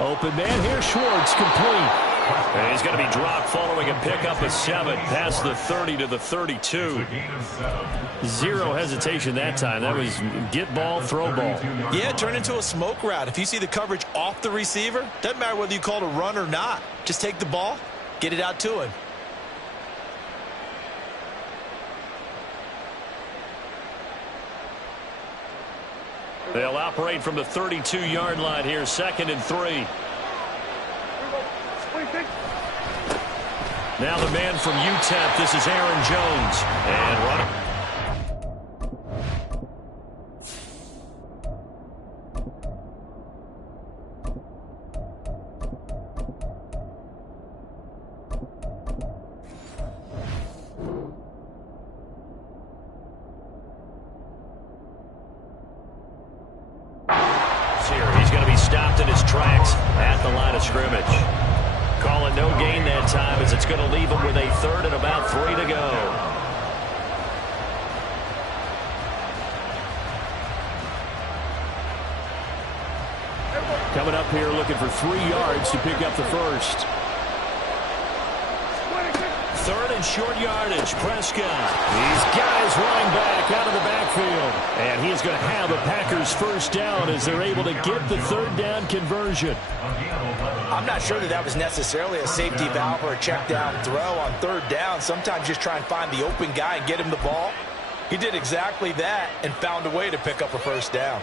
Open man here, Schwartz, complete. And he's going to be dropped following a pickup of 7 past the 30 to the 32. Zero hesitation that time. That was get ball, throw ball. Yeah, turn into a smoke route. If you see the coverage off the receiver, doesn't matter whether you call it a run or not. Just take the ball, get it out to him. They'll operate from the 32-yard line here, 2nd and 3. Now the man from UTEP, this is Aaron Jones. And running. He's going to be stopped in his tracks at the line of scrimmage. Call it no gain that time as it's going to leave him with a 3rd and about 3 to go. Coming up here looking for 3 yards to pick up the first. 3rd and short yardage, Prescott. These guys running back out of the backfield. And he's going to have a Packers first down as they're able to get the 3rd down conversion. I'm not sure that was necessarily a safety valve or a check down throw on 3rd down. Sometimes just try and find the open guy and get him the ball. He did exactly that and found a way to pick up a first down.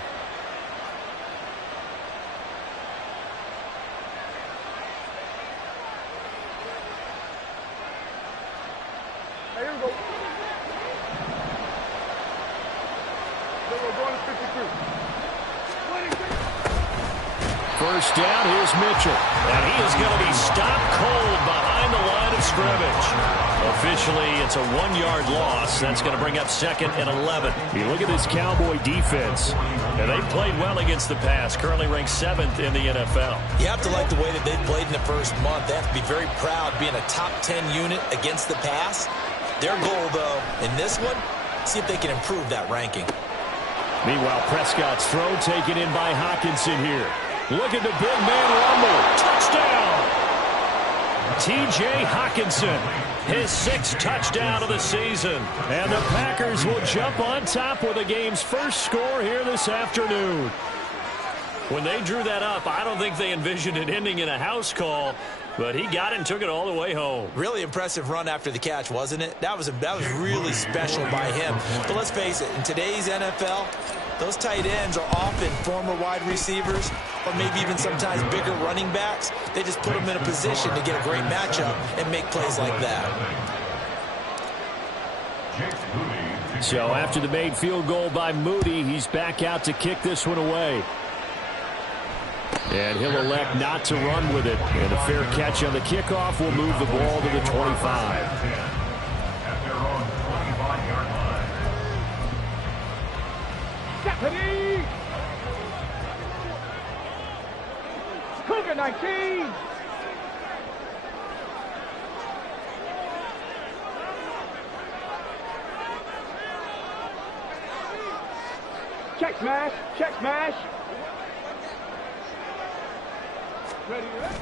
First down, here's Mitchell. And he is going to be stopped cold behind the line of scrimmage. Officially, it's a 1-yard loss. That's going to bring up 2nd and 11. You look at this Cowboy defense. And they played well against the pass. Currently ranked 7th in the NFL. You have to like the way that they played in the first month. They have to be very proud being a top 10 unit against the pass. Their goal, though, in this one, see if they can improve that ranking. Meanwhile, Prescott's throw taken in by Hockenson here. Look at the big man rumble. Touchdown! T.J. Hockenson, his 6th touchdown of the season. And the Packers will jump on top with the game's first score here this afternoon. When they drew that up, I don't think they envisioned it ending in a house call, but he got it and took it all the way home. Really impressive run after the catch, wasn't it? That was really special by him. But let's face it, in today's NFL, those tight ends are often former wide receivers or maybe even sometimes bigger running backs. They just put them in a position to get a great matchup and make plays like that. So after the made field goal by Moody, he's back out to kick this one away. And he'll elect not to run with it. And a fair catch on the kickoff will move the ball to the 25. Cougar 19. Check smash, check smash. Ready, ready.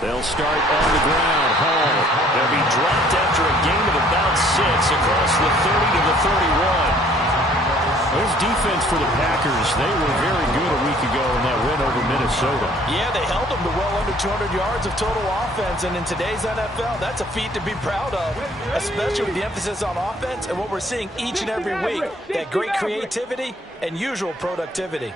They'll start on the ground. Hall. They'll be dropped after a gain of about 6 across the 30 to the 31. There's defense for the Packers. They were very good a week ago in that win over Minnesota. Yeah, they held them to well under 200 yards of total offense, and in today's NFL, that's a feat to be proud of, especially with the emphasis on offense and what we're seeing each and every week, that great creativity and usual productivity.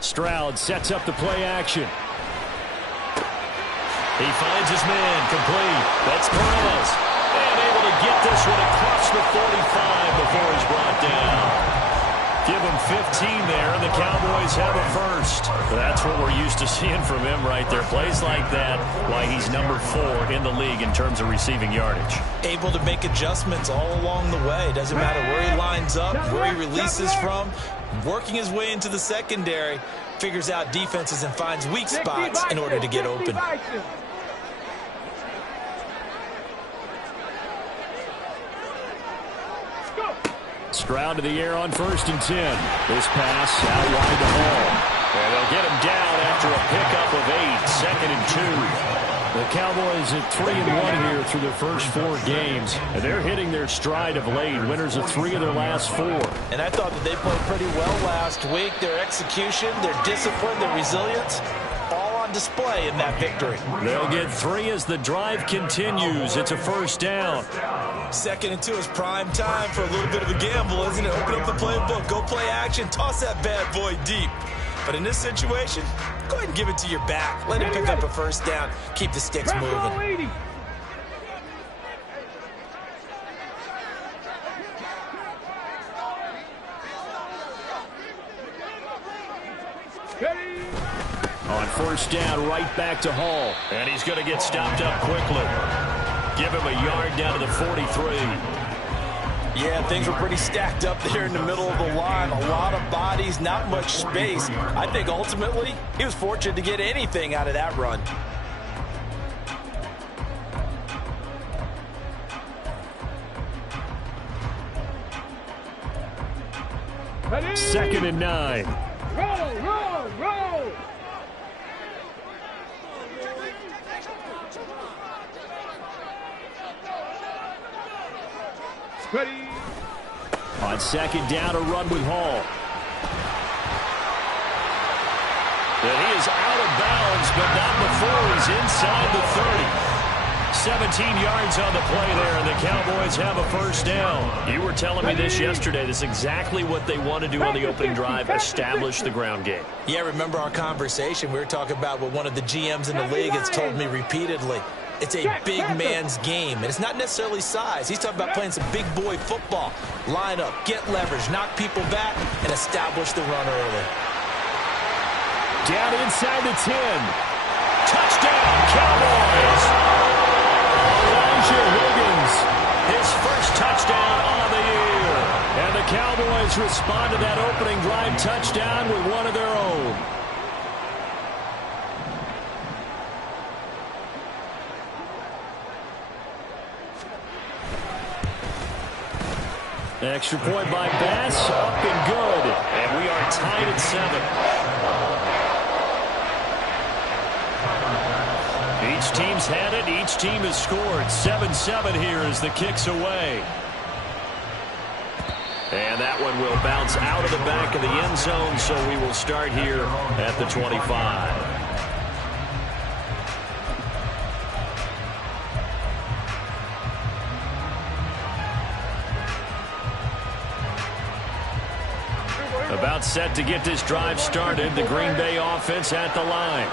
Stroud sets up the play action. He finds his man, complete. That's Perez. And able to get this one across the 45 before he's brought down. Give him 15 there, and the Cowboys have a first. That's what we're used to seeing from him right there. Plays like that, why he's number 4 in the league in terms of receiving yardage. Able to make adjustments all along the way. Doesn't matter where he lines up, where he releases from. Working his way into the secondary, figures out defenses and finds weak spots in order to get open. Stroud to the air on 1st and 10. This pass out wide to Hall. And they'll get him down after a pickup of 8. 2nd and 2. The Cowboys at 3-1 here through their first 4 games. And they're hitting their stride of late. Winners of 3 of their last 4. And I thought that they played pretty well last week. Their execution, their discipline, their resilience, all on display in that victory. They'll get 3 as the drive continues. It's a 1st down. 2nd and 2 is prime time for a little bit of a gamble, isn't it? Open up the playbook, go play action, toss that bad boy deep. But in this situation, go ahead and give it to your back. Let him pick up a 1st down. Keep the sticks moving. On 1st down, right back to Hall. And he's going to get stopped up quickly. Give him a yard down to the 43. Yeah, things were pretty stacked up there in the middle of the line. A lot of bodies, not much space. I think ultimately he was fortunate to get anything out of that run. Ready? 2nd and 9. Roll, roll, roll. Ready? On 2nd down, a run with Hall. And he is out of bounds, but not before he's inside the 30. 17 yards on the play there, and the Cowboys have a 1st down. You were telling me this yesterday. This is exactly what they want to do on the opening drive, establish the ground game. Yeah, remember our conversation. We were talking about what one of the GMs in the league has told me repeatedly. It's a big man's game, and it's not necessarily size. He's talking about playing some big boy football. Line up, get leverage, knock people back, and establish the run early. Down inside the 10. Touchdown, Cowboys! Elijah Higgins, his 1st touchdown on the year. And the Cowboys respond to that opening drive touchdown with one of their own. Extra point by Bass, up and good. And we are tied at 7. Each team's had it. Each team has scored. 7-7 here as the kick's away. And that one will bounce out of the back of the end zone, so we will start here at the 25. About set to get this drive started. The Green Bay offense at the line.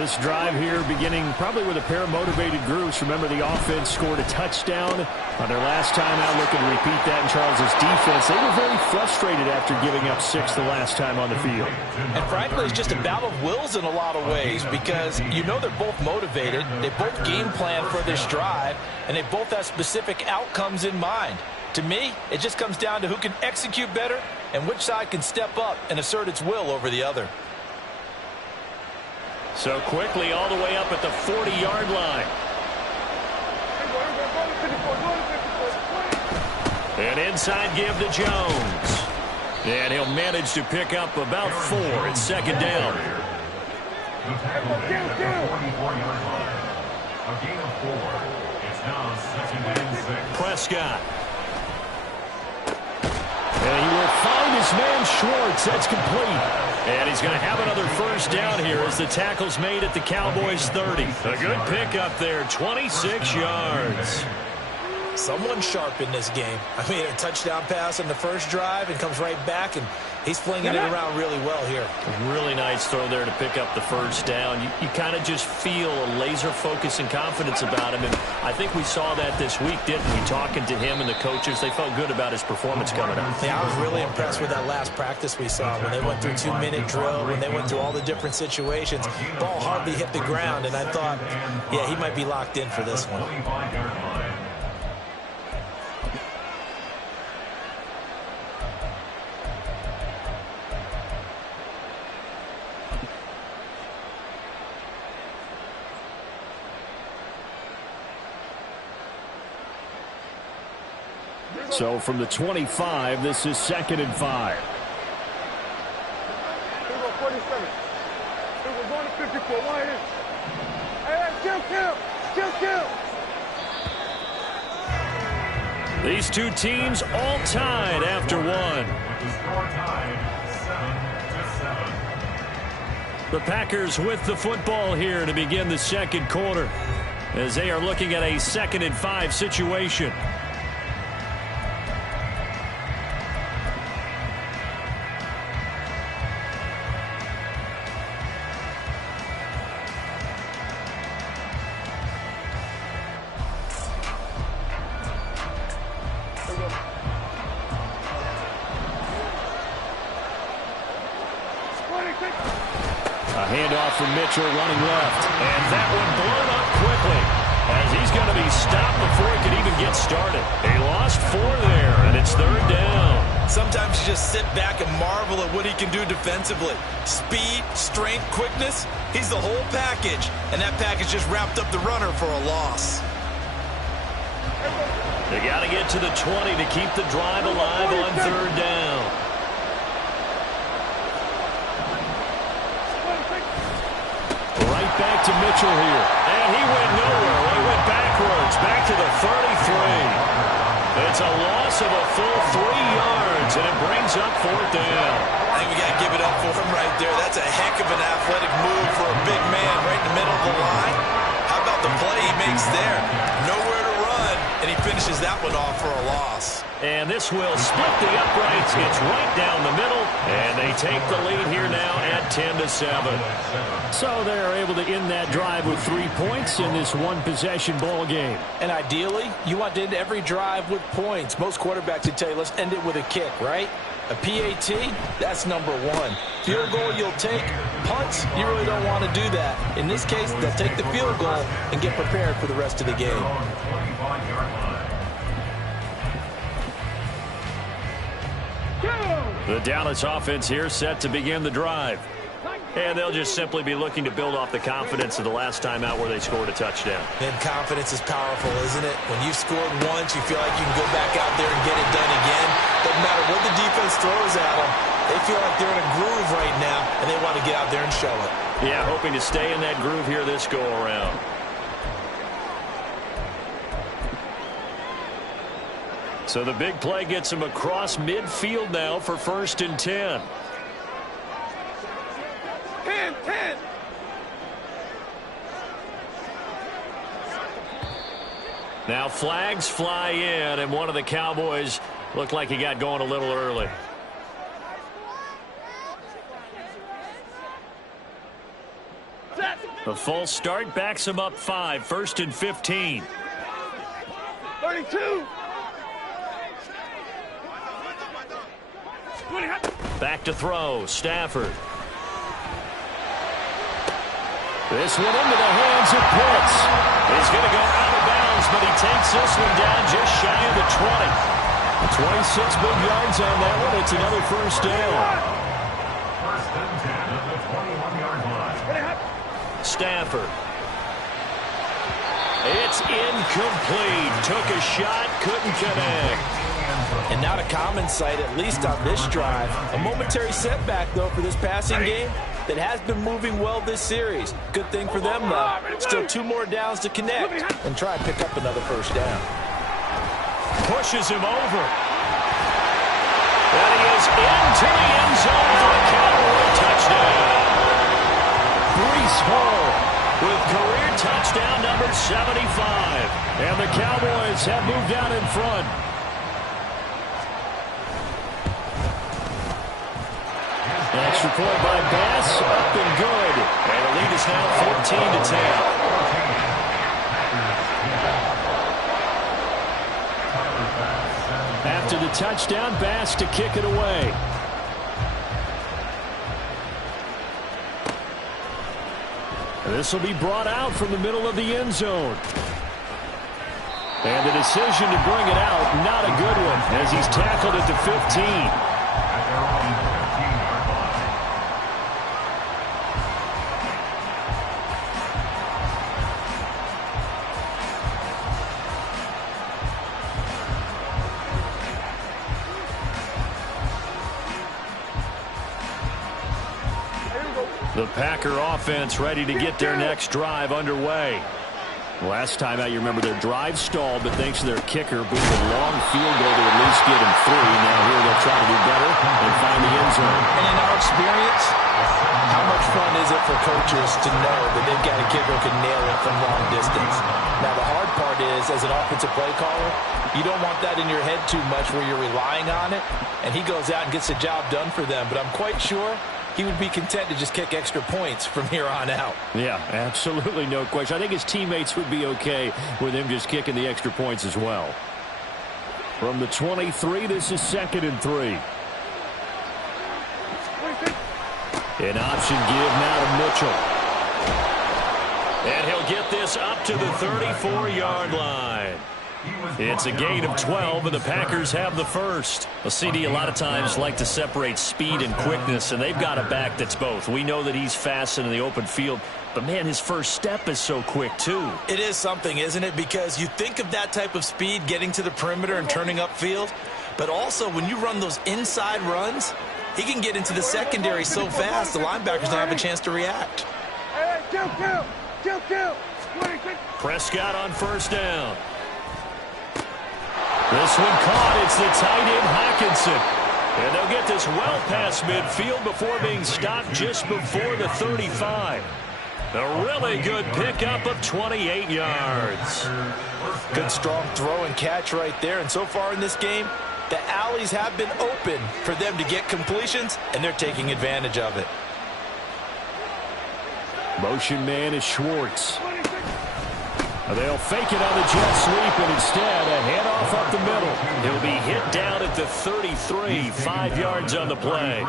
This drive here beginning probably with a pair of motivated groups. Remember, the offense scored a touchdown on their last time out. Looking to repeat that in Charles's defense. They were very frustrated after giving up 6 the last time on the field. And frankly, it's just a battle of wills in a lot of ways, because you know they're both motivated. They both game plan for this drive, and they both have specific outcomes in mind. To me, it just comes down to who can execute better and which side can step up and assert its will over the other. So quickly all the way up at the 40-yard line. And inside give to Jones. And he'll manage to pick up about 4 at 2nd down. Prescott. And he will find his man Schwartz. That's complete. And he's going to have another 1st down here as the tackle's made at the Cowboys' 30. A good pickup there, 26 yards. Someone sharp in this game. I mean, a touchdown pass on the first drive and comes right back, and he's flinging it around really well here. A really nice throw there to pick up the 1st down. You kind of just feel a laser focus and confidence about him, and I think we saw that this week, didn't we? Talking to him and the coaches, they felt good about his performance coming up. Yeah, I was really impressed with that last practice we saw when they went through 2-minute drill, when they went through all the different situations. Ball hardly hit the ground, and I thought, yeah, he might be locked in for this one. So from the 25, this is 2nd and 5. Here we go, 47. Here we're going to 54. Wide in. Hey, kill. These two teams all tied after one. The Packers with the football here to begin the second quarter as they are looking at a 2nd and 5 situation. A handoff from Mitchell running left. And that one blown up quickly as he's going to be stopped before he can even get started. He lost 4 there, and it's 3rd down. Sometimes you just sit back and marvel at what he can do defensively. Speed, strength, quickness, he's the whole package. And that package just wrapped up the runner for a loss. They got to get to the 20 to keep the drive alive on 3rd down. Right back to Mitchell here. And he went nowhere. He went backwards. Back to the 33. It's a loss of a full 3 yards, and it brings up 4th down. I think we got to give it up for him right there. That's a heck of an athletic move for a big man right in the middle of the line. How about the play he makes there? Nowhere to run, and he finishes that one off for a loss. And this will split the uprights. It's right down the middle, and they take the lead here now at 10-7. So they're able to end that drive with 3 points in this one-possession ball game. And ideally, you want to end every drive with points. Most quarterbacks would tell you, let's end it with a kick, right? A PAT, that's number 1. Field goal you'll take. Punts, you really don't want to do that. In this case, they'll take the field goal and get prepared for the rest of the game. The Dallas offense here set to begin the drive. And they'll just simply be looking to build off the confidence of the last time out where they scored a touchdown. And confidence is powerful, isn't it? When you've scored once, you feel like you can go back out there and get it done again. Doesn't matter what the defense throws at them. They feel like they're in a groove right now, and they want to get out there and show it. Yeah, hoping to stay in that groove here this go-around. So the big play gets him across midfield now for 1st and 10. 10. Now flags fly in, and one of the Cowboys looked like he got going a little early. The false start backs him up 5, 1st and 15. 32. Back to throw, Stafford. This one into the hands of Pitts. He's going to go out of bounds, but he takes this one down just shy of the 20. 26 big yards on that one. It's another 1st down. Stafford. It's incomplete. Took a shot, couldn't connect. And not a common sight, at least on this drive. A momentary setback, though, for this passing game that has been moving well this series. Good thing for them, though. Still 2 more downs to connect and try and pick up another 1st down. Pushes him over. And he is into the end zone for a Cowboy touchdown. Breece Hall with career touchdown number 75. And the Cowboys have moved out in front. Extra point by Bass, up and good. And the lead is now 14-10. After the touchdown, Bass to kick it away. This will be brought out from the middle of the end zone. And the decision to bring it out, not a good one, as he's tackled at the 15. The Packer offense ready to get their next drive underway. Last time out, you remember their drive stalled, but thanks to their kicker, booted a long field goal to at least get him 3. Now here they'll try to do better and find the end zone. And in our experience, how much fun is it for coaches to know that they've got a kicker who can nail it from long distance? Now, the hard part is, as an offensive play caller, you don't want that in your head too much where you're relying on it, and he goes out and gets the job done for them. But I'm quite sure he would be content to just kick extra points from here on out. Yeah, absolutely no question. I think his teammates would be okay with him just kicking the extra points as well. From the 23, this is 2nd and 3. An option give now to Mitchell. And he'll get this up to the 34-yard line. It's a gain of 12, and the Packers have the first. Well, CD, a lot of times like to separate speed and quickness, and they've got a back that's both. We know that he's fast in the open field, but, man, his first step is so quick, too. It is something, isn't it? Because you think of that type of speed getting to the perimeter and turning upfield, but also when you run those inside runs, he can get into the secondary so fast the linebackers don't have a chance to react. Hey, kill. Prescott on first down. This one caught. It's the tight end Hockenson. And they'll get this well past midfield before being stopped just before the 35. A really good pickup of 28 yards. Good strong throw and catch right there. And so far in this game, the alleys have been open for them to get completions, and they're taking advantage of it. Motion man is Schwartz. They'll fake it on the jet sweep, and instead a handoff up the middle. He'll be hit down at the 33, 5 yards on the play.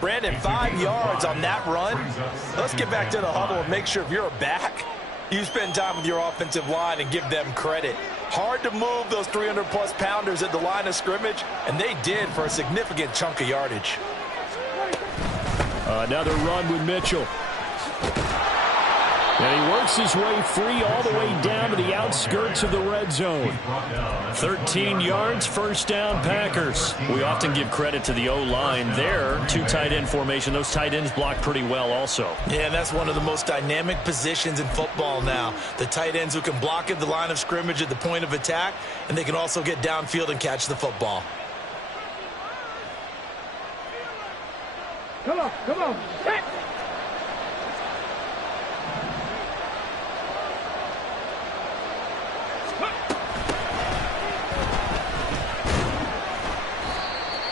Brandon, 5 yards on that run. Let's get back to the huddle and make sure if you're a back, you spend time with your offensive line and give them credit. Hard to move those 300-plus pounders at the line of scrimmage, and they did for a significant chunk of yardage. Another run with Mitchell. And he works his way free all the way down to the outskirts of the red zone. 13 yards, first down, Packers. We often give credit to the O-line there. 2 tight end formation. Those tight ends block pretty well also. Yeah, and that's one of the most dynamic positions in football now. The tight ends who can block at the line of scrimmage at the point of attack, and they can also get downfield and catch the football. Come on. Hit.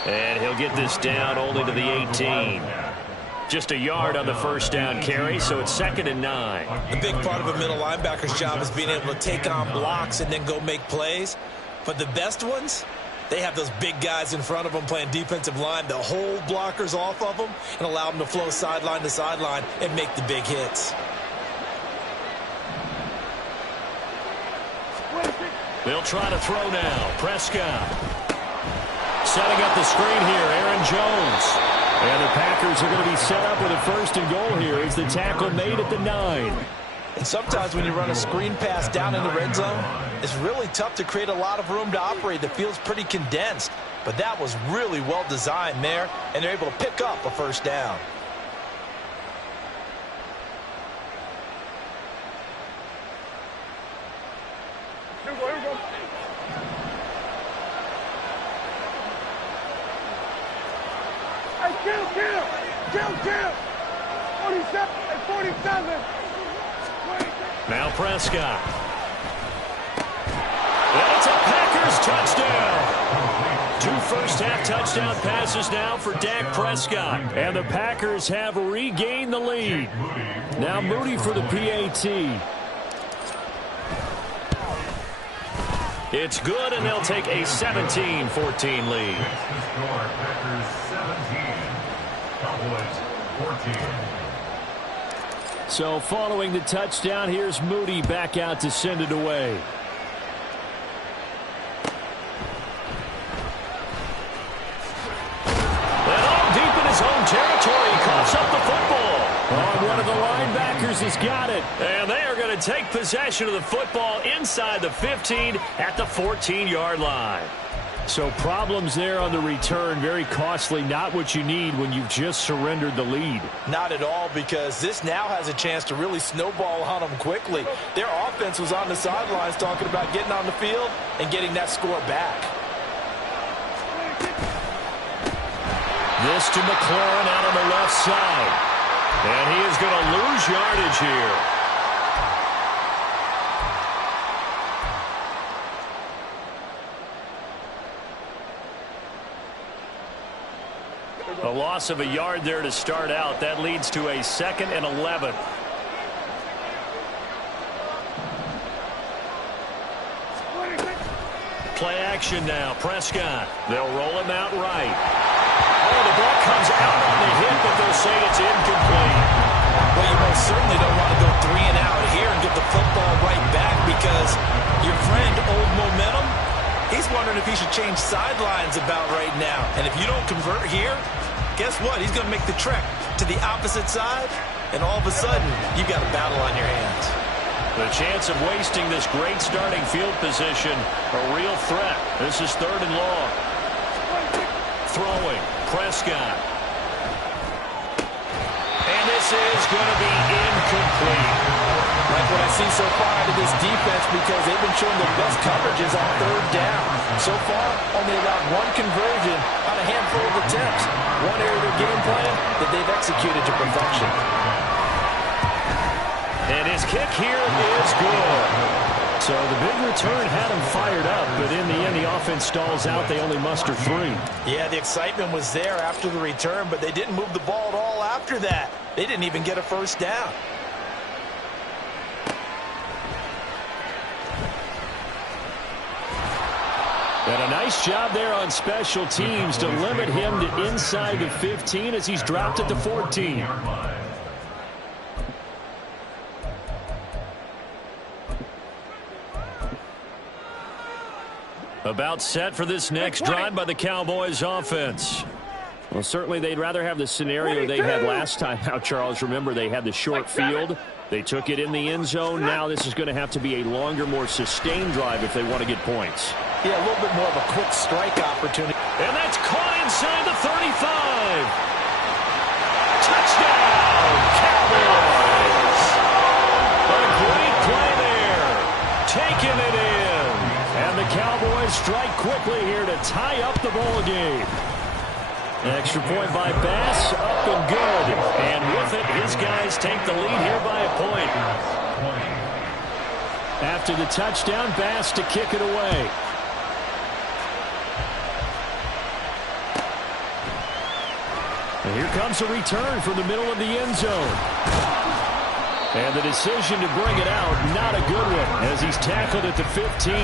And he'll get this down only to the 18. Just a yard on the first down carry, so it's 2nd and 9. A big part of a middle linebacker's job is being able to take on blocks and then go make plays. But the best ones, they have those big guys in front of them playing defensive line that hold blockers off of them and allow them to flow sideline to sideline and make the big hits. They'll try to throw now. Prescott. Setting up the screen here, Aaron Jones. And the Packers are going to be set up with a 1st and goal here as the tackle made at the 9. And sometimes when you run a screen pass down in the red zone, it's really tough to create a lot of room to operate. The field's pretty condensed. But that was really well designed there, and they're able to pick up a first down. Here we go. Kill. 47 and 47. Now Prescott. And it's a Packers touchdown. 2 first-half touchdown passes now for Dak Prescott. And the Packers have regained the lead. Now Moody for the PAT. It's good, and they'll take a 17-14 lead. So following the touchdown, here's Moody back out to send it away. And all deep in his own territory, he coughs up the football. Oh, one of the linebackers has got it. And they are going to take possession of the football inside the 15 at the 14-yard line. So problems there on the return. Very costly. Not what you need when you've just surrendered the lead. Not at all, because this now has a chance to really snowball on them quickly. Their offense was on the sidelines talking about getting on the field and getting that score back. This to McLaurin out on the left side. And he is going to lose yardage here. A loss of a yard there to start out. That leads to a 2nd and 11. Play action now. Prescott. They'll roll him out right. Oh, the ball comes out on the hit, but they'll say it's incomplete. Well, you most certainly don't want to go 3 and out here and get the football right back, because your friend, Old Momentum, he's wondering if he should change sidelines about right now. And if you don't convert here, guess what? He's going to make the trek to the opposite side, and all of a sudden, you've got a battle on your hands. The chance of wasting this great starting field position, a real threat. This is 3rd and long. Throwing, Prescott. And this is going to be incomplete. Like what I see so far out of this defense, because they've been showing their best coverages on 3rd down. So far, only allowed 1 conversion on a handful of attempts. One area of their game plan that they've executed to perfection. And his kick here is good. So the big return had him fired up, but in the end, the offense stalls out. They only muster 3. Yeah, the excitement was there after the return, but they didn't move the ball at all after that. They didn't even get a 1st down. And a nice job there on special teams to limit him to inside the 15 as he's dropped at the 14. About set for this next drive by the Cowboys offense. Well, certainly they'd rather have the scenario they had last time out, Charles. Remember, they had the short field. They took it in the end zone. Now this is going to have to be a longer, more sustained drive if they want to get points. Yeah, a little bit more of a quick strike opportunity. And that's caught inside the 35. Touchdown, Cowboys. A great play there. Taking it in. And the Cowboys strike quickly here to tie up the ball game. Extra point by Bass, up and good. And with it, his guys take the lead here by a point. After the touchdown, Bass to kick it away. And here comes a return from the middle of the end zone. And the decision to bring it out, not a good one, as he's tackled at the 15.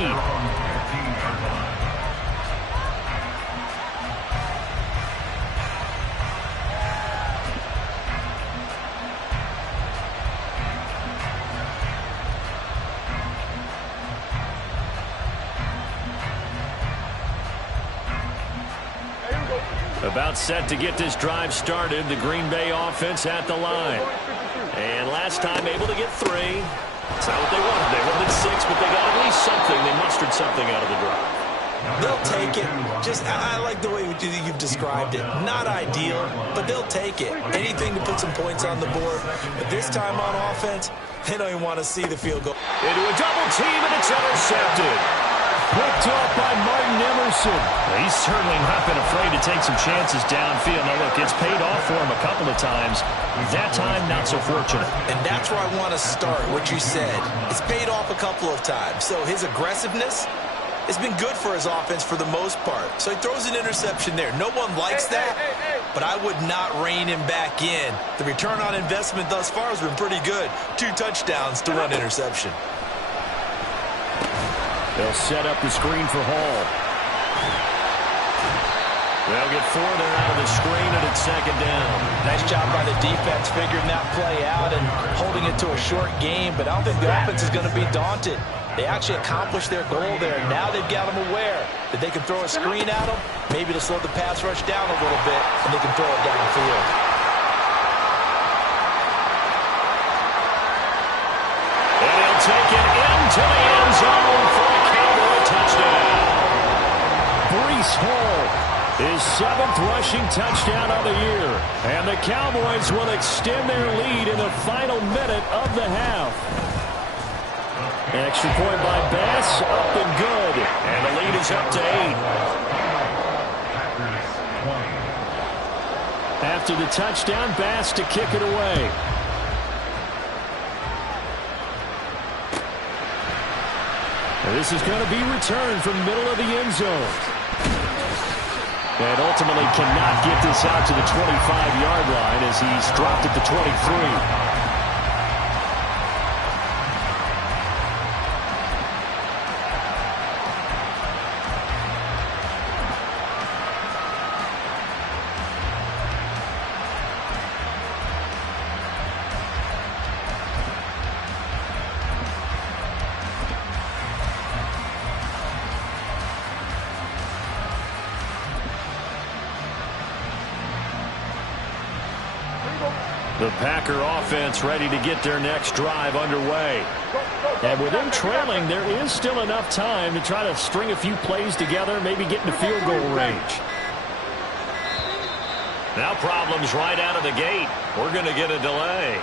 About set to get this drive started. The Green Bay offense at the line. And last time able to get 3. It's not what they wanted. They wanted 6, but they got at least something. They mustered something out of the drive. They'll take it. I like the way you've described it. Not ideal, but they'll take it. Anything to put some points on the board. But this time on offense, they don't even want to see the field go. Into a double team, and it's intercepted. Picked off by Martin Emerson. He's certainly not been afraid to take some chances downfield. Now, look, it's paid off for him a couple of times. That time, not so fortunate. And that's where I want to start, what you said. It's paid off a couple of times. So his aggressiveness has been good for his offense for the most part. So he throws an interception there. No one likes that, but I would not rein him back in. The return on investment thus far has been pretty good. 2 touchdowns to 1 interception. They'll set up the screen for Hall. They'll get 4 there out of the screen, and it's 2nd down. Nice job by the defense figuring that play out and holding it to a short game, but I don't think the offense is going to be daunted. They actually accomplished their goal there. Now they've got them aware that they can throw a screen at them, maybe to slow the pass rush down a little bit, and they can throw it downfield. And he'll take it into the end zone for a Cowboy touchdown. 7th rushing touchdown of the year. And the Cowboys will extend their lead in the final minute of the half. Extra point by Bass, up and good. And the lead is up to 8. After the touchdown, Bass to kick it away. And this is going to be returned from the middle of the end zone. And ultimately cannot get this out to the 25-yard line as he's dropped at the 23. The Packer offense ready to get their next drive underway. And with them trailing, there is still enough time to try to string a few plays together, maybe get into field goal range. Now problems right out of the gate. We're going to get a delay.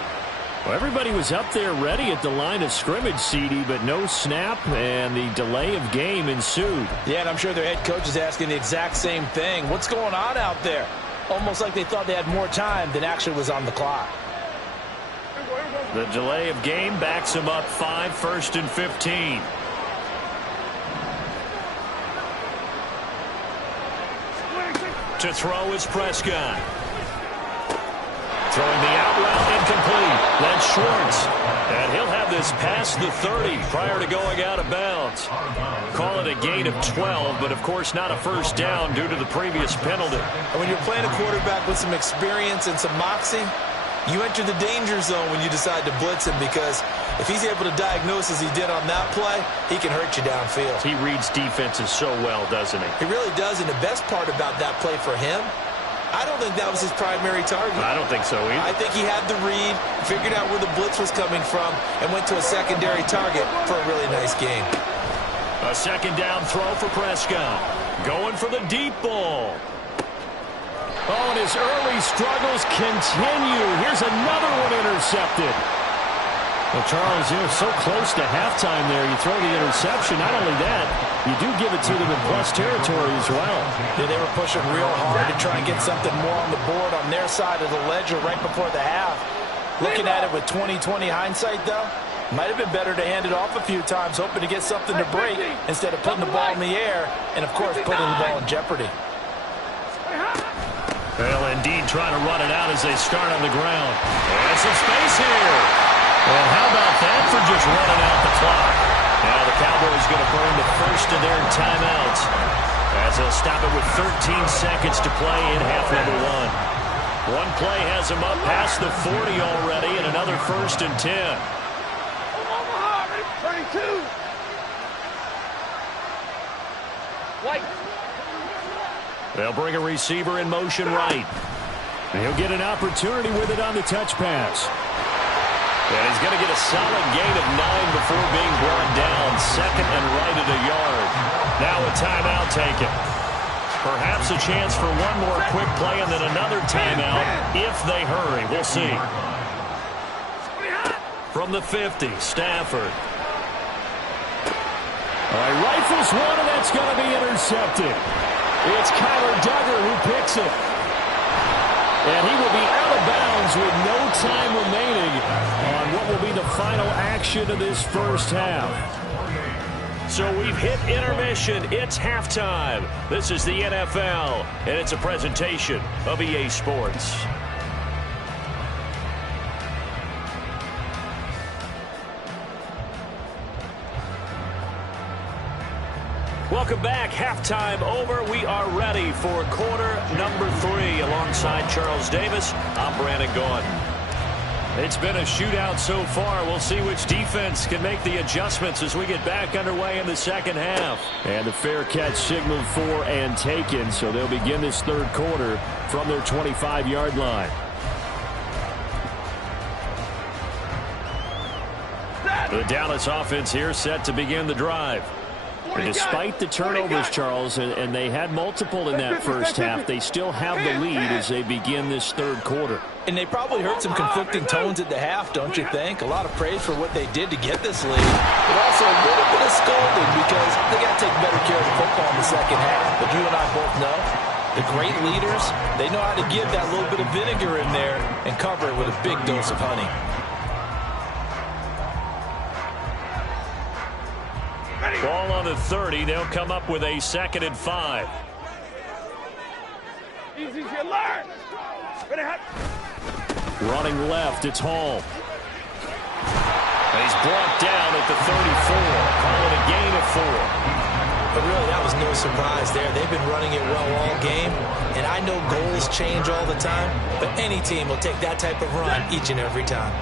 Well, everybody was up there ready at the line of scrimmage, CD, but no snap, and the delay of game ensued. Yeah, and I'm sure their head coach is asking the exact same thing. What's going on out there? Almost like they thought they had more time than actually was on the clock. The delay of game backs him up 5, 1st and 15. To throw is Prescott. Throwing the out route incomplete. That's Schwartz. And he'll have this past the 30 prior to going out of bounds. Call it a gain of 12, but of course not a first down due to the previous penalty. And when you're playing a quarterback with some experience and some moxie, you enter the danger zone when you decide to blitz him, because if he's able to diagnose as he did on that play, he can hurt you downfield. He reads defenses so well, doesn't he? He really does, and the best part about that play for him, I don't think that was his primary target. I don't think so either. I think he had the read, figured out where the blitz was coming from, and went to a secondary target for a really nice game. A second down throw for Prescott. Going for the deep ball. Oh, and his early struggles continue. Here's another one intercepted. Well, Charles, you're so close to halftime there. You throw the interception. Not only that, you do give it to them in plus territory as well. Yeah, they were pushing real hard to try and get something more on the board on their side of the ledger right before the half. Looking at it with 20/20 hindsight, though, might have been better to hand it off a few times, hoping to get something to break instead of putting the ball in the air and, of course, putting the ball in jeopardy. Well, indeed, trying to run it out as they start on the ground. And some space here. And how about that for just running out the clock? Now the Cowboys going to burn the first of their timeouts as they'll stop it with 13 seconds to play in half number 1. One play has them up past the 40 already, and another 1st and 10. White. They'll bring a receiver in motion right. And he'll get an opportunity with it on the touch pass. And he's going to get a solid gain of 9 before being brought down. 2nd and right at a yard. Now a timeout taken. Perhaps a chance for one more quick play and then another timeout if they hurry. We'll see. From the 50, Stafford. All right, rifles one, and that's going to be intercepted. It's Kyler Duggar who picks it. And he will be out of bounds with no time remaining on what will be the final action of this first half. So we've hit intermission. It's halftime. This is the NFL, and it's a presentation of EA Sports. Welcome back. Halftime over. We are ready for quarter number 3. Alongside Charles Davis, I'm Brandon Gordon. It's been a shootout so far. We'll see which defense can make the adjustments as we get back underway in the second half. And the fair catch signaled for and taken, so they'll begin this third quarter from their 25-yard line. The Dallas offense here set to begin the drive. And despite the turnovers, Charles, and they had multiple in that first half, they still have the lead as they begin this third quarter. And they probably heard some conflicting tones at the half, don't you think? A lot of praise for what they did to get this lead, but also a little bit of scolding because they got to take better care of the football in the second half. But you and I both know the great leaders, they know how to give that little bit of vinegar in there and cover it with a big dose of honey. Ball on the 30. They'll come up with a 2nd and 5. Easy, learn. Running left, it's Hall. And he's brought down at the 34. Call it a gain of 4. But really, that was no surprise there. They've been running it well all game. And I know goals change all the time, but any team will take that type of run each and every time.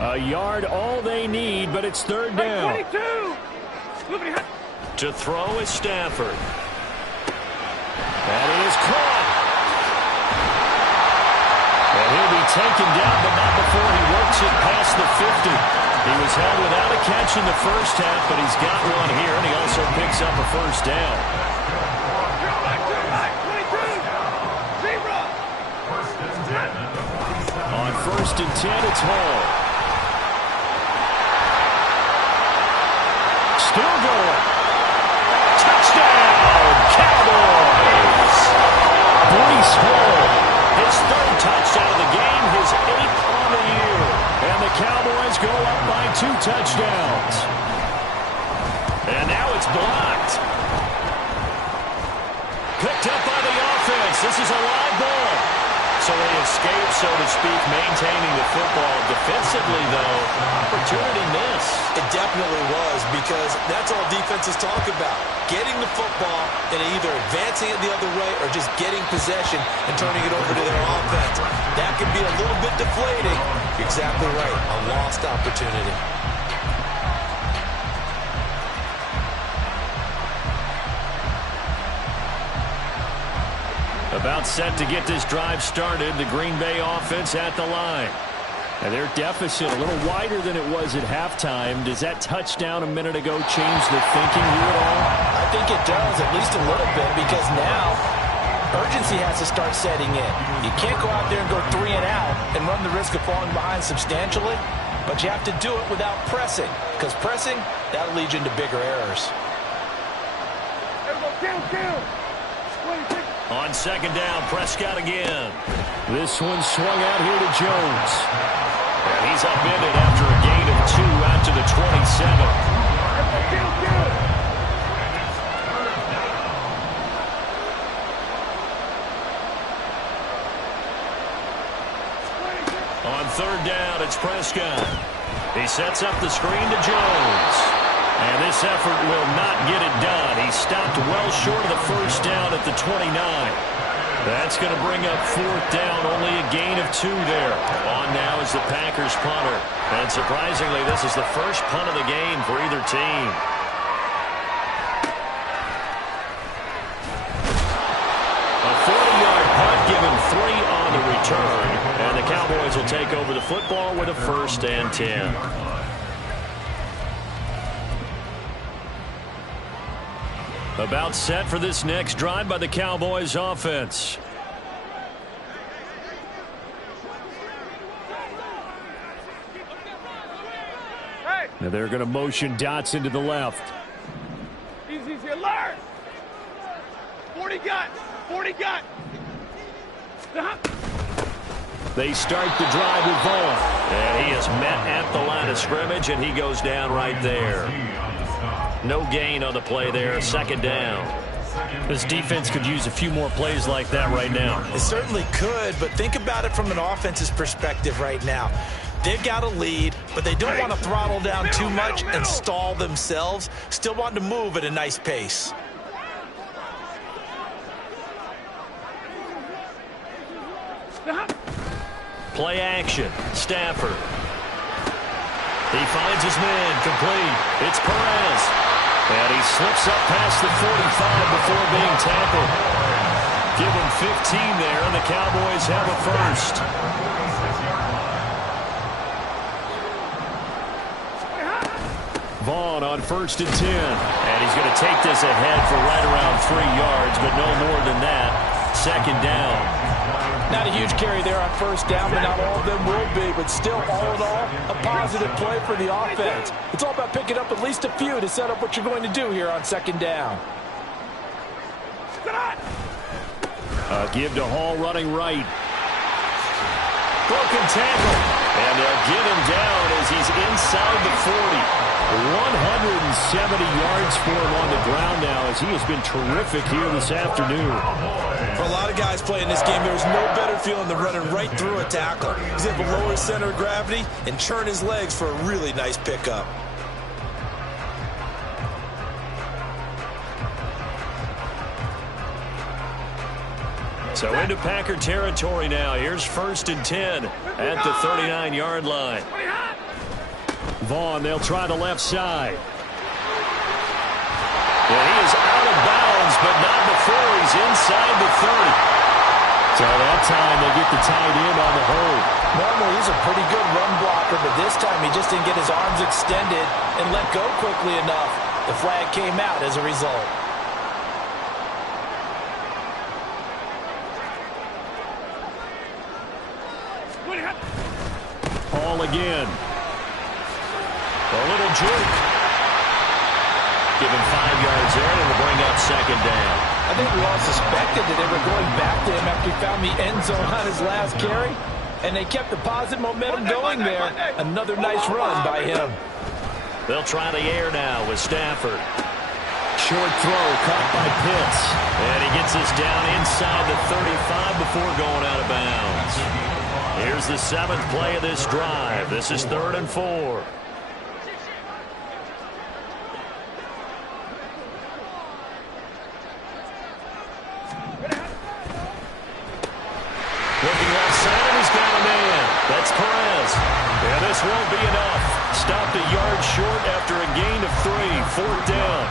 A yard all they need, but it's 3rd down. 22. To throw is Stafford. That is caught. And he'll be taken down, but not before he works it past the 50. He was held without a catch in the first half, but he's got one here, and he also picks up a 1st down. On 1st and 10, it's Hall. Still going. Touchdown, Cowboys! Breece Hall, his 3rd touchdown of the game, his 8th on the year. And the Cowboys go up by 2 touchdowns. And now it's blocked. Picked up by the offense. This is a live ball. So they escape, so to speak, maintaining the football. Defensively, though, opportunity miss. It definitely was, because that's all defenses talk about. Getting the football and either advancing it the other way or just getting possession and turning it over to their offense. That can be a little bit deflating. You're exactly right. A lost opportunity. About set to get this drive started. The Green Bay offense at the line. And their deficit a little wider than it was at halftime. Does that touchdown a minute ago change the thinking here at all? I think it does, at least a little bit, because now urgency has to start setting in. You can't go out there and go 3 and out and run the risk of falling behind substantially, but you have to do it without pressing, because pressing, that'll lead you into bigger errors. Kill. On 2nd down, Prescott again. This one swung out here to Jones. And he's upended after a gain of 2 out to the 27. On 3rd down, it's Prescott. He sets up the screen to Jones. And this effort will not get it done. He stopped well short of the 1st down at the 29. That's going to bring up 4th down, only a gain of 2 there. On now is the Packers punter. And surprisingly, this is the first punt of the game for either team. A 40-yard punt, given 3 on the return. And the Cowboys will take over the football with a 1st and 10. About set for this next drive by the Cowboys offense. Now they're going to motion Dotson to the left. Easy, alert. 40 got. They start the drive with Vaughn. And he is met at the line of scrimmage, and he goes down right there. No gain on the play there, 2nd down. This defense could use a few more plays like that right now. It certainly could, but think about it from an offense's perspective right now. They've got a lead, but they don't want to throttle down too much and stall themselves. Still want to move at a nice pace. Play action. Stafford. He finds his man, complete. It's Perez. And he slips up past the 45 before being tackled. Give him 15 there, and the Cowboys have a 1st. Vaughn on 1st and 10. And he's going to take this ahead for right around 3 yards, but no more than that. 2nd down. Not a huge carry there on 1st down, but not all of them will be. But still, all in all, a positive play for the offense. It's all about picking up at least a few to set up what you're going to do here on 2nd down. Give to Hall running right. Broken tackle. And they'll get him down as he's inside the 40. 170 yards for him on the ground now as he has been terrific here this afternoon. For a lot of guys playing this game, there's no better feeling than running right through a tackle. He's able to lower his center of gravity and churn his legs for a really nice pickup. So into Packer territory now. Here's 1st and 10 at the 39-yard line. Vaughn, they'll try the left side. And he is out of bounds, but not before he's inside the 30. So that time they get the tight end on the hold. Normally he's a pretty good run blocker, but this time he just didn't get his arms extended and let go quickly enough. The flag came out as a result. Hall again. A little jerk. Give him 5 yards there, and it'll bring up 2nd down. I think we all suspected that they were going back to him after he found the end zone on his last carry, and they kept the positive momentum going there. Another nice run by him. They'll try the air now with Stafford. Short throw caught by Pitts. And he gets us down inside the 35 before going out of bounds. Here's the 7th play of this drive. This is 3rd and 4. Looking left side, he's got a man. That's Perez. And this won't be enough. Stopped a yard short after a gain of 3. 4th down.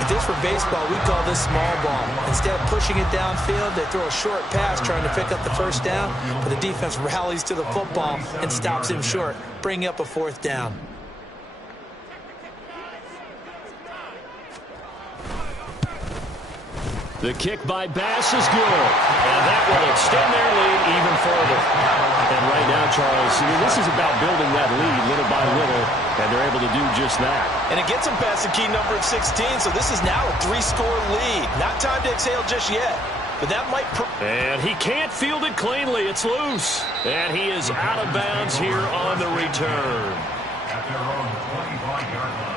If this were baseball, we call this small ball. Instead of pushing it downfield, they throw a short pass trying to pick up the 1st down, but the defense rallies to the football and stops him short, bringing up a 4th down. The kick by Bass is good. And that will extend their lead even further. And right now, Charles, this is about building that lead little by little, and they're able to do just that. And it gets them past the key number of 16, so this is now a 3-score lead. Not time to exhale just yet, but that might... And he can't field it cleanly. It's loose. And he is out of bounds here on the return. At their own 25-yard line.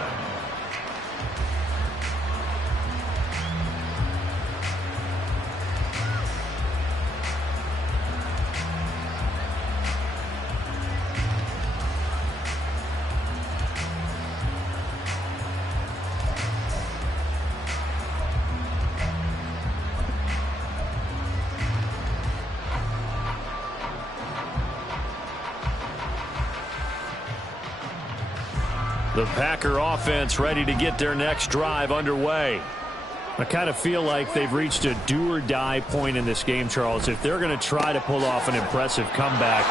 The Packer offense ready to get their next drive underway. I kind of feel like they've reached a do-or-die point in this game, Charles. If they're going to try to pull off an impressive comeback,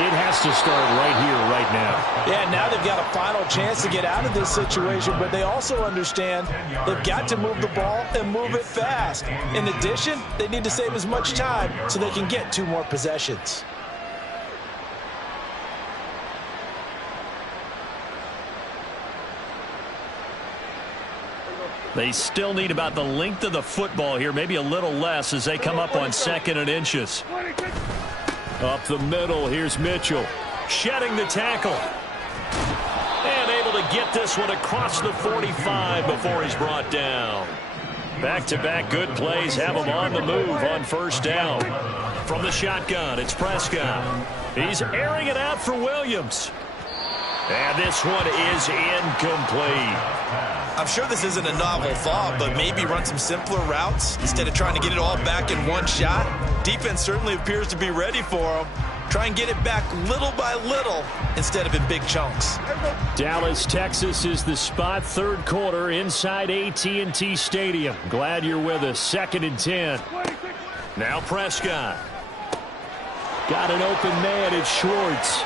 it has to start right here, right now. Yeah, now they've got a final chance to get out of this situation, but they also understand they've got to move the ball and move it fast. In addition, they need to save as much time so they can get 2 more possessions. They still need about the length of the football here, maybe a little less as they come up on 2nd and inches. Up the middle, here's Mitchell. Shedding the tackle. And able to get this one across the 45 before he's brought down. Back-to-back good plays have him on the move on 1st down. From the shotgun, it's Prescott. He's airing it out for Williams. And this one is incomplete. I'm sure this isn't a novel thought, but maybe run some simpler routes instead of trying to get it all back in one shot. Defense certainly appears to be ready for him. Try and get it back little by little instead of in big chunks. Dallas, Texas is the spot. 3rd quarter inside AT&T Stadium. Glad you're with us. 2nd and 10. Now Prescott. Got an open man. It's Schwartz.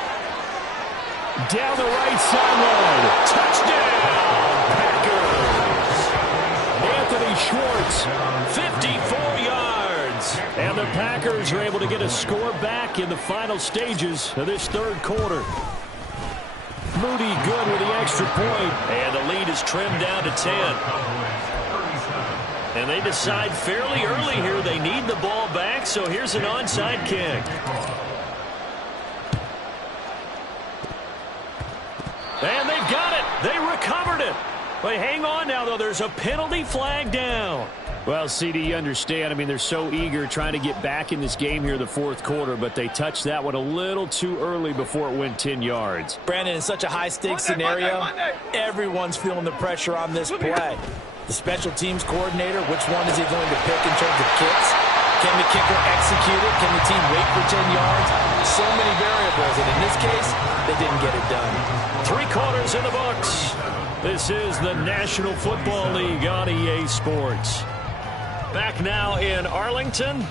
Down the right sideline. Touchdown, Packers. Anthony Schwartz, 54 yards. And the Packers are able to get a score back in the final stages of this third quarter. Moody good with the extra point. And the lead is trimmed down to 10. And they decide fairly early here they need the ball back, so here's an onside kick. And they've got it. They recovered it. But hang on now, though. There's a penalty flag down. Well, CD, you understand. I mean, they're so eager trying to get back in this game here in the fourth quarter, but they touched that one a little too early before it went 10 yards. Brandon, in such a high-stakes scenario, everyone's feeling the pressure on this play. The special teams coordinator, which one is he going to pick in terms of kicks? Can the kicker execute it? Can the team wait for 10 yards? So many variables, and in this case, they didn't get it done. 3 quarters in the books. This is the National Football League on EA Sports. Back now in Arlington.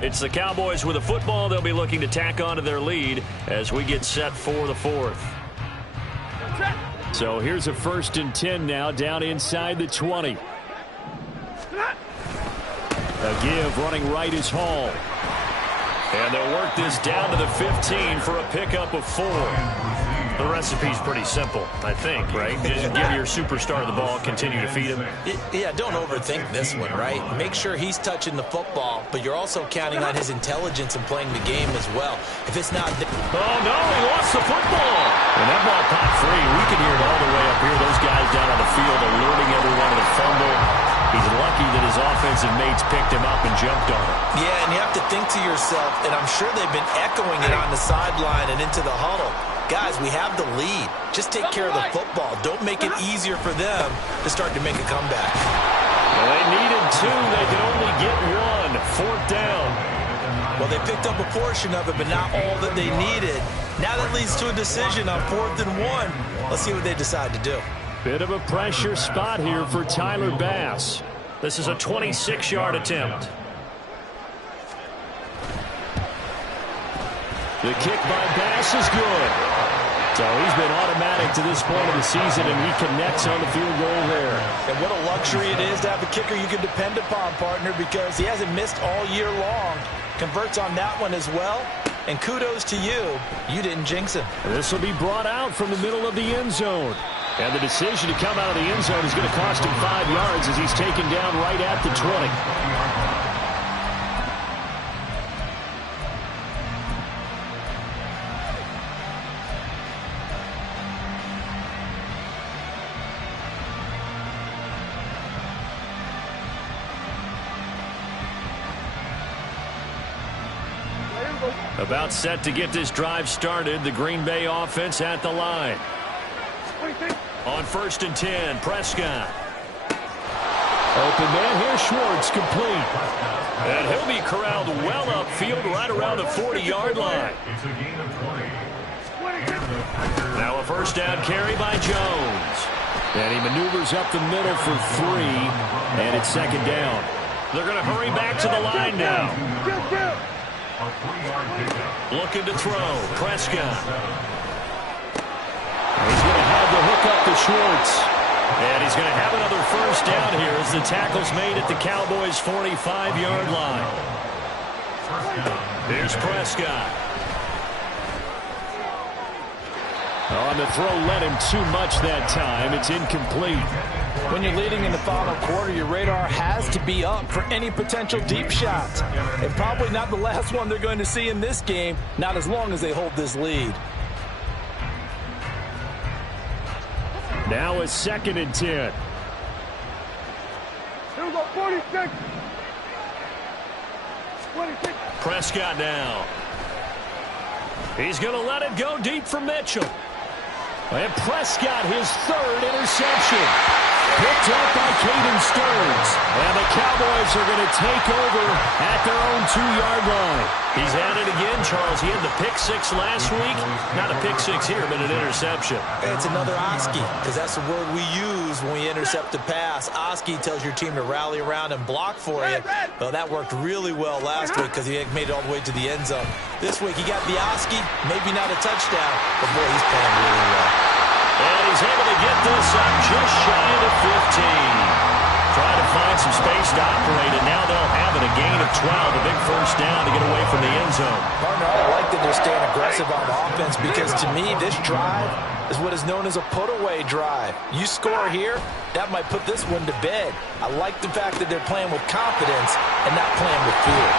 It's the Cowboys with a football. They'll be looking to tack onto their lead as we get set for the fourth. So here's a 1st and 10 now, down inside the 20. A give running right is Hall. And they'll work this down to the 15 for a pickup of 4. The recipe's pretty simple, I think, right? Just give your superstar the ball, continue to feed him. Yeah, don't overthink this one, right? Make sure he's touching the football, but you're also counting on his intelligence in playing the game as well. If it's not... Oh, no, he lost the football. And that ball popped free. We can hear it all the way up here. Those guys down on the field alerting everyone to the fumble. He's lucky that his offensive mates picked him up and jumped on him. Yeah, and you have to think to yourself, and I'm sure they've been echoing it on the sideline and into the huddle. Guys, we have the lead. Just take care of the football. Don't make it easier for them to start to make a comeback. Well, they needed 2. They could only get 1. 4th down. Well, they picked up a portion of it, but not all that they needed. Now that leads to a decision on 4th and 1. Let's see what they decide to do. Bit of a pressure spot here for Tyler Bass. This is a 26-yard attempt. The kick by Bass is good. So he's been automatic to this point of the season, and he connects on the field goal there. And what a luxury it is to have a kicker you can depend upon, partner, because he hasn't missed all year long. Converts on that one as well. And kudos to you. You didn't jinx him. This will be brought out from the middle of the end zone. And the decision to come out of the end zone is going to cost him 5 yards as he's taken down right at the 20. About set to get this drive started. The Green Bay offense at the line. On 1st and 10, Prescott. Open man here, Schwartz, complete. And he'll be corralled well upfield right around the 40-yard line. It's a gain of 20. Now a 1st down carry by Jones. And he maneuvers up the middle for 3, and it's 2nd down. They're going to hurry back to the line now. A 3-yard pickup. Looking to throw, Prescott. He's going to have the hook up to Schwartz. And he's going to have another 1st down here as the tackle's made at the Cowboys' 45-yard line. Here's Prescott. On the throw, led him too much that time. It's incomplete. When you're leading in the final quarter, your radar has to be up for any potential deep shots. And probably not the last one they're going to see in this game, not as long as they hold this lead. Now a 2nd and 10. Here we go, 46. 26. Prescott now. He's going to let it go deep for Mitchell. And Prescott, his 3rd interception. Picked up by Caden Stearns. And the Cowboys are going to take over at their own 2-yard line. He's at it again, Charles. He had the pick six last week. Not a pick six here, but an interception. It's another Oski, because that's the word we use when we intercept a pass. Oski tells your team to rally around and block for you. Well, that worked really well last week because he made it all the way to the end zone. This week he got the Oski, maybe not a touchdown, but boy, he's playing really well. And he's able to get this up just shy of the 15. Trying to find some space to operate, and now they'll have it, a gain of 12, a big first down to get away from the end zone. Partner, I like that they're staying aggressive on offense because, to me, this drive is what is known as a put-away drive. You score here, that might put this one to bed. I like the fact that they're playing with confidence and not playing with fear.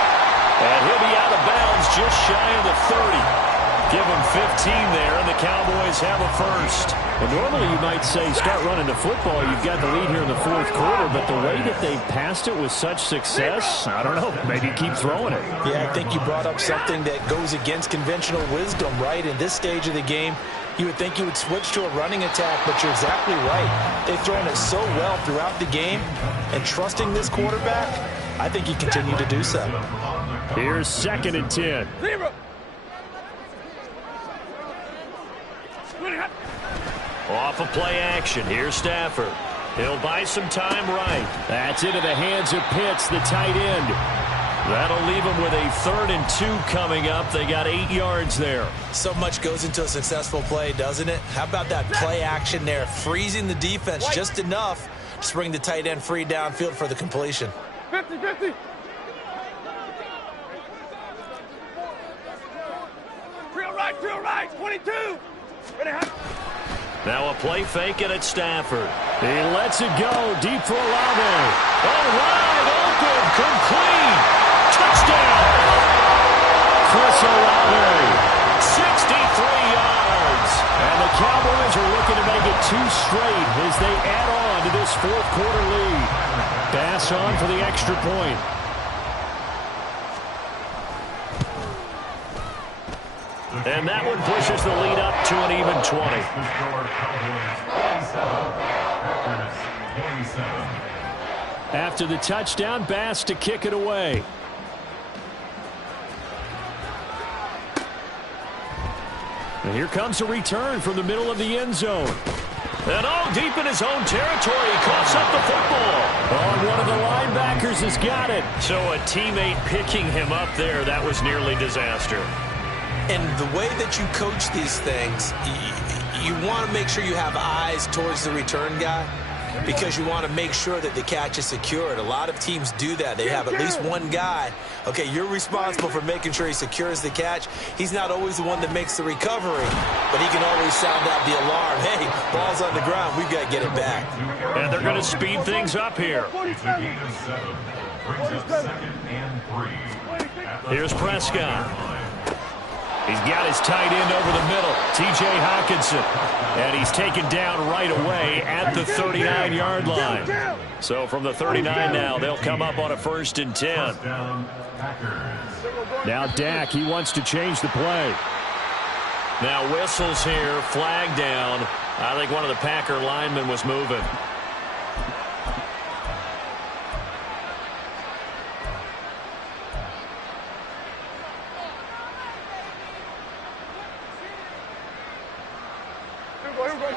And he'll be out of bounds just shy of the 30. Give him 15 there, and the Cowboys have a first. Well, normally you might say start running the football. You've got the lead here in the fourth quarter, but the way that they passed it with such success, I don't know, maybe keep throwing it. Yeah, I think you brought up something that goes against conventional wisdom, right? In this stage of the game, you would think you would switch to a running attack, but you're exactly right. They've thrown it so well throughout the game, and trusting this quarterback, I think you continue to do so. Here's 2nd and 10. Off of play action. Here's Stafford. He'll buy some time right. That's into the hands of Pitts, the tight end. That'll leave them with a 3rd and 2 coming up. They got 8 yards there. So much goes into a successful play, doesn't it? How about that play action there, freezing the defense just enough to bring the tight end free downfield for the completion. 50-50. Drill right, 22. Now a play fake and it's Stafford. He lets it go deep for Olave. Oh, wide open, complete. Touchdown. Chris Olave. 63 yards. And the Cowboys are looking to make it 2 straight as they add on to this fourth quarter lead. Pass on for the extra point. And that one pushes the lead up to an even 20. After the touchdown, Bass to kick it away. And here comes a return from the middle of the end zone. And all deep in his own territory, he coughs up the football. Oh, one of the linebackers has got it. So a teammate picking him up there, that was nearly disaster. And the way that you coach these things, you want to make sure you have eyes towards the return guy because you want to make sure that the catch is secured. A lot of teams do that. They have at least one guy. Okay, you're responsible for making sure he secures the catch. He's not always the one that makes the recovery, but he can always sound out the alarm. Hey, ball's on the ground. We've got to get it back. And they're going to speed things up here. Here's Prescott. He's got his tight end over the middle, T.J. Hockenson. And he's taken down right away at the 39-yard line. So from the 39 now, they'll come up on a 1st and 10. Now Dak, he wants to change the play. Now whistles here, flag down. I think one of the Packer linemen was moving.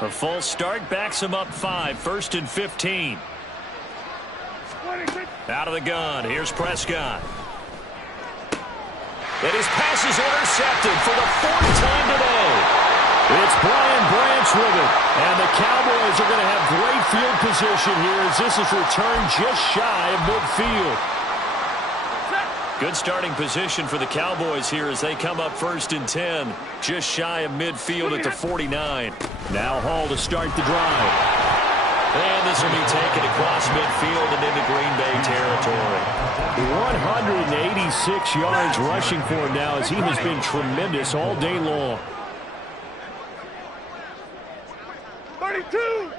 A full start backs him up 5, 1st and 15. Out of the gun, here's Prescott. And his pass is intercepted for the 4th time today. It's Brian Branch with it. And the Cowboys are going to have great field position here as this is returned just shy of midfield. Good starting position for the Cowboys here as they come up 1st and 10. Just shy of midfield at the 49. Now Hall to start the drive. And this will be taken across midfield and into Green Bay territory. 186 yards rushing for him now as he has been tremendous all day long. 32.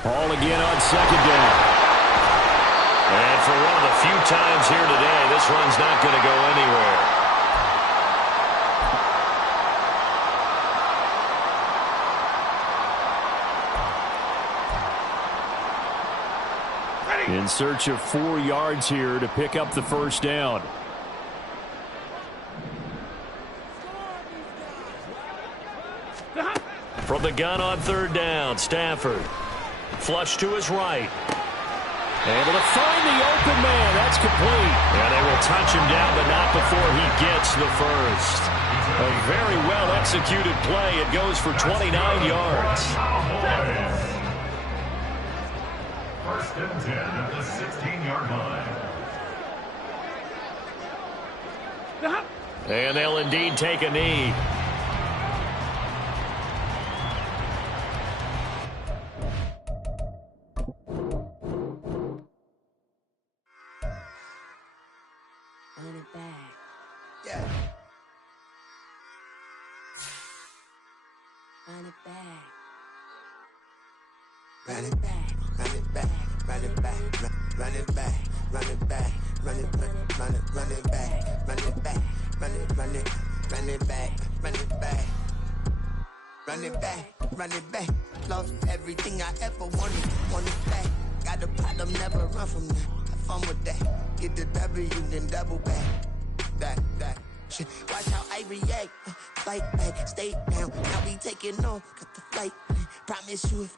Hall again on 2nd down. And for one of the few times here today, this run's not going to go anywhere. search of 4 yards here to pick up the first down. From the gun on 3rd down, Stafford. Flush to his right. Able to find the open man. That's complete. And they will touch him down, but not before he gets the first. A very well-executed play. It goes for 29 yards. First and 10 at the 16-yard line. And they'll indeed take a knee. Run it back. Yeah. Run it back. Run it back, run it back, run it back, run it back, run it back, run it back, run it back, run it back, run it back, run it back, run it back, run it back. Lost everything I ever wanted it back. Got a problem, never run from that. Have fun with that. Get the W, then double back. That shit. Watch how I react. Fight back, stay down. Now we taking off, got the flight. Promise you if